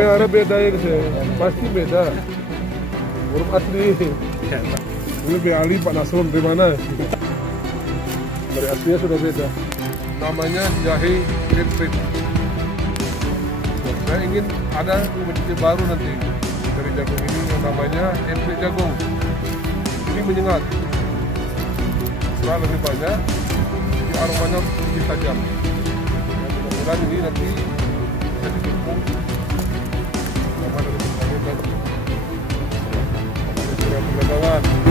Kamera beda ini sih, pasti beda. Huruf asli. Ini Beali Pak Nasrul dari mana? Dari aslinya sudah beda. Namanya Jahe Hybrid. Saya ingin ada komoditi baru nanti dari jagung ini yang namanya hybrid jagung. Ini menyengat. Setelah lebih banyak, jadi aromanya lebih tajam. Mudah-mudahan ini nanti bisa didukung sama dari pertanian dan perdagangan.